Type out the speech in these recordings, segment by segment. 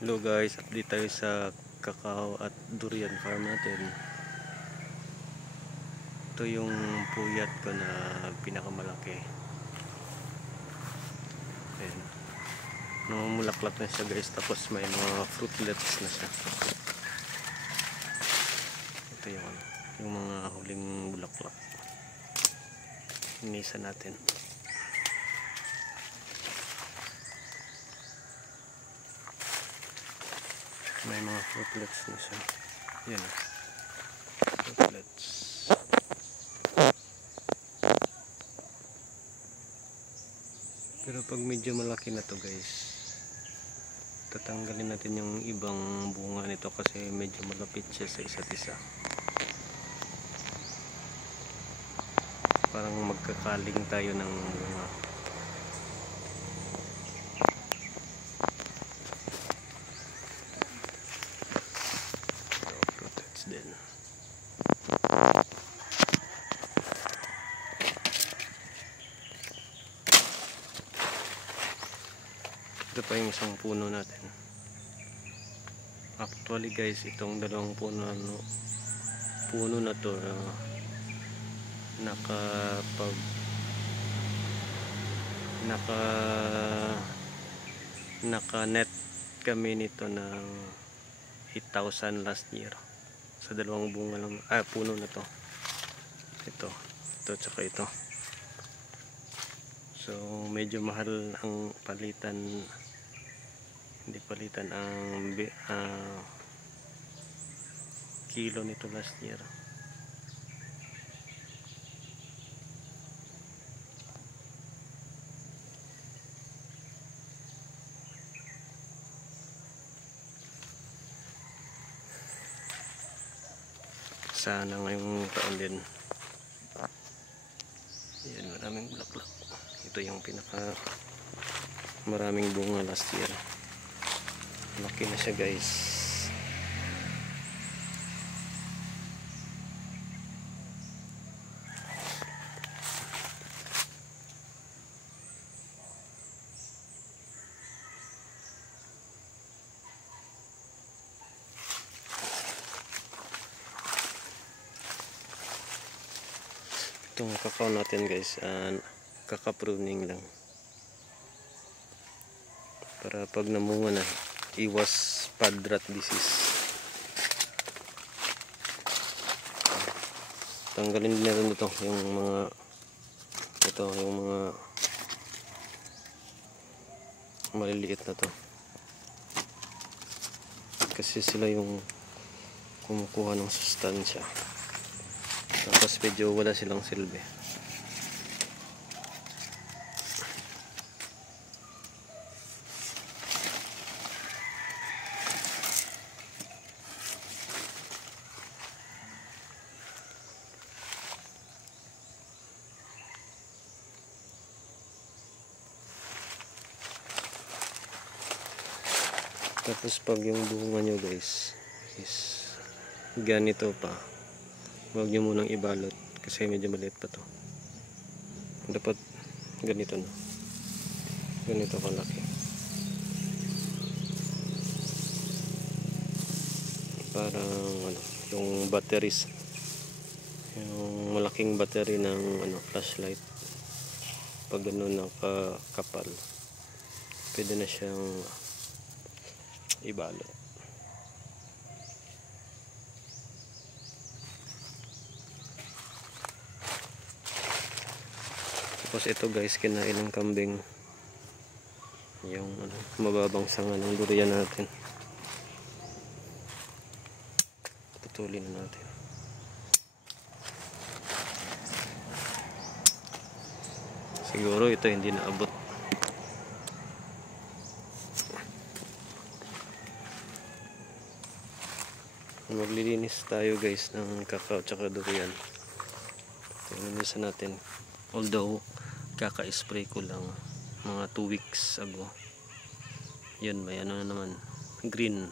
Hello guys, update tayo sa kakao at durian farm natin. Ito yung puyat ko na pinakamalaki. Ayan. Namumulaklak na siya guys, tapos may mga fruitlets na siya. Ito yung mga huling bulaklak. Inisa natin. May mga fruitlets na siya. Yan. Fruitlets. Pero pag medyo malaki na to guys, tatanggalin natin yung ibang bunga nito kasi medyo malapit siya sa isa't isa. Parang magkakaling tayo ng bunga. Din. Ito pa yung isang puno natin. Actually guys, itong dalawang puno na to naka net kami nito ng 8,000 last year. Sa dalawang bunga lang, puno na to. Ito tsaka ito. So medyo mahal ang palitan, hindi palitan ang kilo nito last year. Sana ngayong taon din. Yan, maraming bulaklak. Ito yung pinaka maraming bunga last year. Laki na siya guys. Itong kakao natin guys, kaka-pruning lang para pag namunga na, iwas pod rot disease. Tanggalin din natin ito, yung mga maliliit na to kasi sila yung kumukuha ng sustansya. Tapos medyo wala silang silbi. Tapos pag yung bunga nyo guys is ganito pa, huwag nyo munang ibalot kasi medyo maliit pa to. Dapat ganito na, ganito kalaki, parang yung batteries, yung malaking battery ng flashlight. Pag gano'n nakakapal, pwede na siyang ibalot. Tapos ito guys, kinain ng kambing yung mababang sanga ng durian natin. Putulin na natin. Siguro ito hindi naabot. Maglilinis tayo guys ng kakao tsaka durian. Linisan natin. Although kaka-spray ko lang mga 2 weeks ago. Yun, may na naman, green.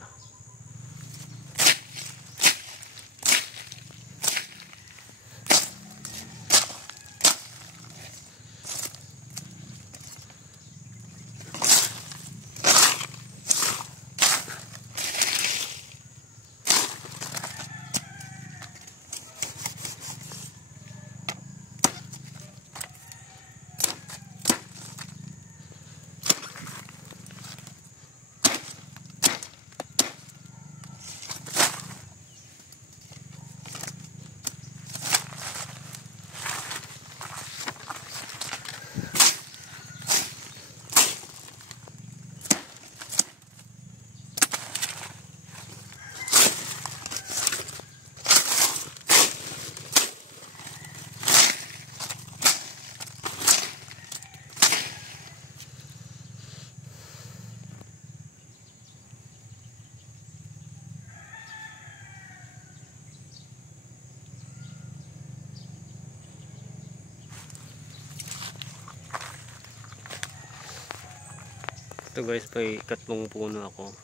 Ito guys, may katlong puno ako.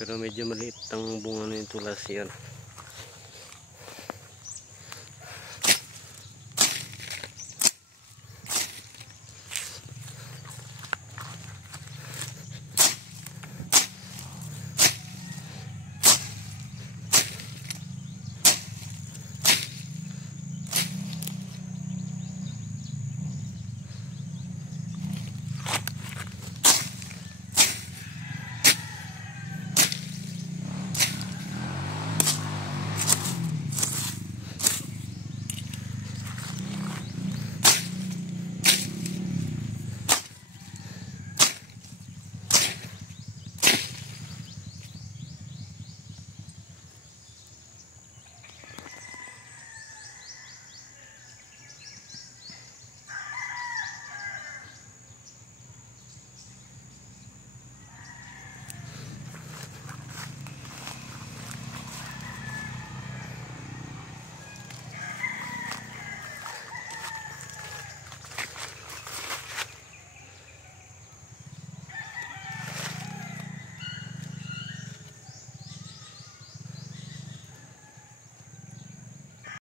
Pero medyo maliit ang bunga na yung tulas yan.